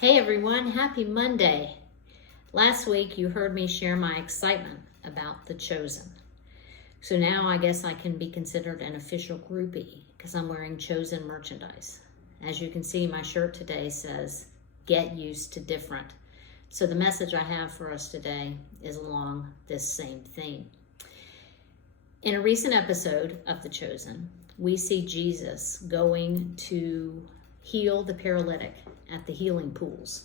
Hey everyone, happy Monday. Last week you heard me share my excitement about The Chosen. So now I guess I can be considered an official groupie because I'm wearing Chosen merchandise. As you can see, my shirt today says, "Get used to different." So the message I have for us today is along this same theme. In a recent episode of The Chosen, we see Jesus going to heal the paralytic at the healing pools.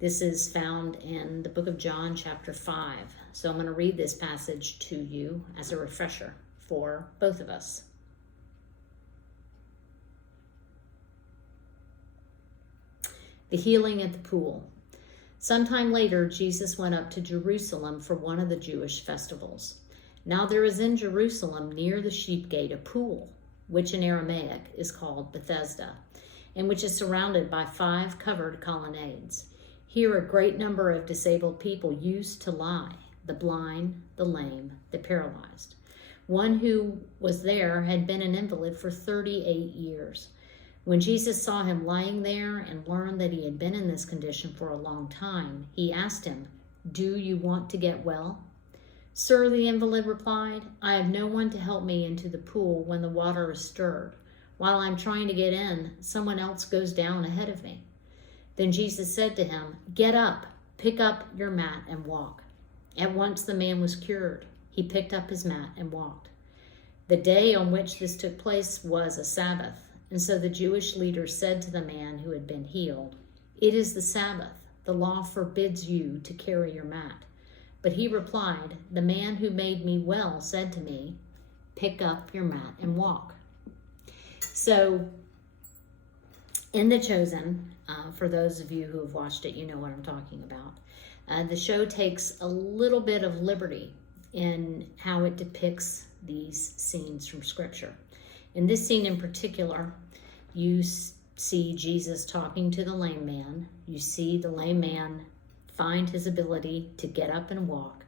This is found in the book of John, chapter 5. So I'm going to read this passage to you as a refresher for both of us. The healing at the pool. Sometime later, Jesus went up to Jerusalem for one of the Jewish festivals. Now there is in Jerusalem near the sheep gate a pool, which in Aramaic is called Bethesda, and which is surrounded by 5 covered colonnades. Here a great number of disabled people used to lie, the blind, the lame, the paralyzed. One who was there had been an invalid for 38 years. When Jesus saw him lying there and learned that he had been in this condition for a long time, he asked him, "Do you want to get well?" "Sir," the invalid replied, "I have no one to help me into the pool when the water is stirred. While I'm trying to get in, someone else goes down ahead of me." Then Jesus said to him, "Get up, pick up your mat and walk." At once the man was cured. He picked up his mat and walked. The day on which this took place was a Sabbath, and so the Jewish leaders said to the man who had been healed, "It is the Sabbath. The law forbids you to carry your mat." But he replied, "The man who made me well said to me, 'Pick up your mat and walk.'" So, in The Chosen, for those of you who have watched it, you know what I'm talking about. The show takes a little bit of liberty in how it depicts these scenes from Scripture. In this scene in particular, you see Jesus talking to the lame man. You see the lame man find his ability to get up and walk.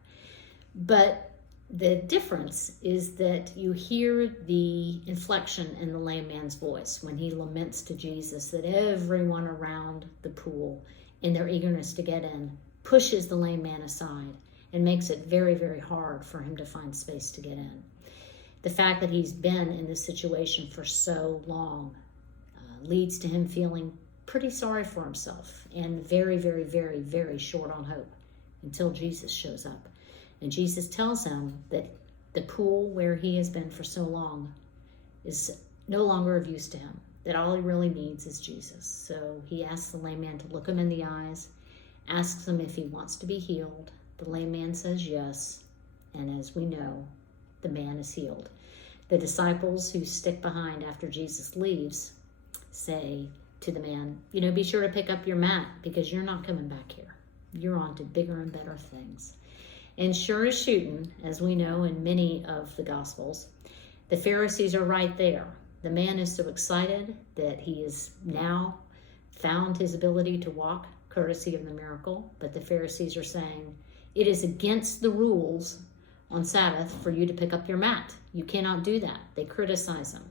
But the difference is that you hear the inflection in the lame man's voice when he laments to Jesus that everyone around the pool, in their eagerness to get in, pushes the lame man aside and makes it very, very hard for him to find space to get in. The fact that he's been in this situation for so long leads to him feeling pretty sorry for himself and very, very, very, very short on hope until Jesus shows up. And Jesus tells him that the pool where he has been for so long is no longer of use to him, that all he really needs is Jesus. So he asks the lame man to look him in the eyes, asks him if he wants to be healed. The lame man says yes, and as we know, the man is healed. The disciples who stick behind after Jesus leaves say to the man, "Be sure to pick up your mat because you're not coming back here. You're on to bigger and better things." And sure as shooting, as we know in many of the Gospels, the Pharisees are right there. The man is so excited that he has now found his ability to walk, courtesy of the miracle. But the Pharisees are saying, "It is against the rules on Sabbath for you to pick up your mat. You cannot do that." They criticize him.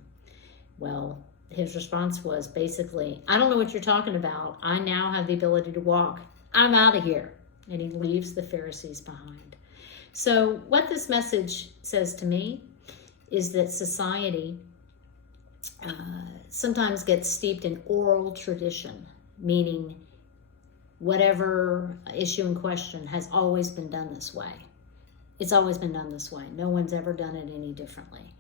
Well, his response was basically, "I don't know what you're talking about. I now have the ability to walk. I'm out of here." And he leaves the Pharisees behind. So what this message says to me is that society sometimes gets steeped in oral tradition, meaning whatever issue in question has always been done this way. It's always been done this way. No one's ever done it any differently.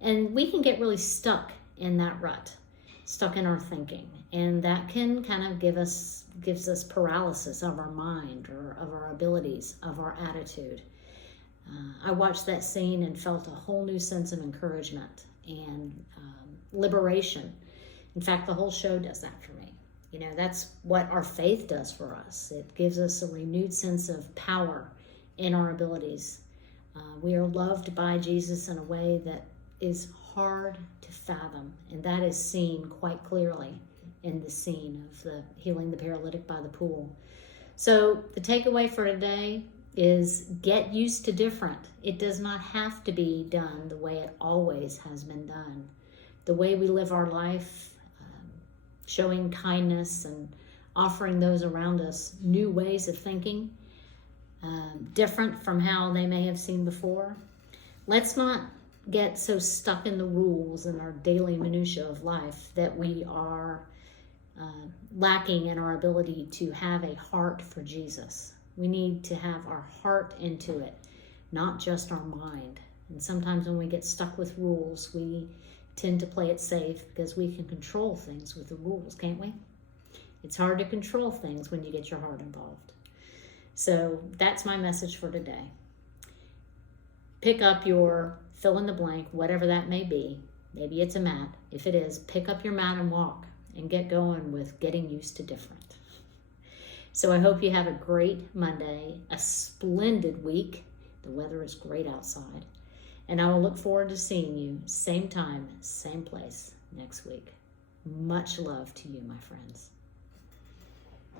And we can get really stuck in that rut, stuck in our thinking. And that can kind of gives us paralysis of our mind or of our abilities, of our attitude. I watched that scene and felt a whole new sense of encouragement and liberation. In fact, the whole show does that for me. That's what our faith does for us. It gives us a renewed sense of power in our abilities. We are loved by Jesus in a way that is hard to fathom, and that is seen quite clearly in the scene of the healing the paralytic by the pool. So the takeaway for today is get used to different. It does not have to be done the way it always has been done. The way we live our life, showing kindness and offering those around us new ways of thinking, different from how they may have seen before. Let's not get so stuck in the rules and our daily minutia of life that we are lacking in our ability to have a heart for Jesus. We need to have our heart into it, not just our mind. And sometimes when we get stuck with rules, we tend to play it safe because we can control things with the rules, can't we? It's hard to control things when you get your heart involved. So that's my message for today. Pick up your fill in the blank, whatever that may be. Maybe it's a mat. If it is, pick up your mat and walk and get going with getting used to different. So I hope you have a great Monday, a splendid week. The weather is great outside. And I will look forward to seeing you same time, same place next week. Much love to you, my friends.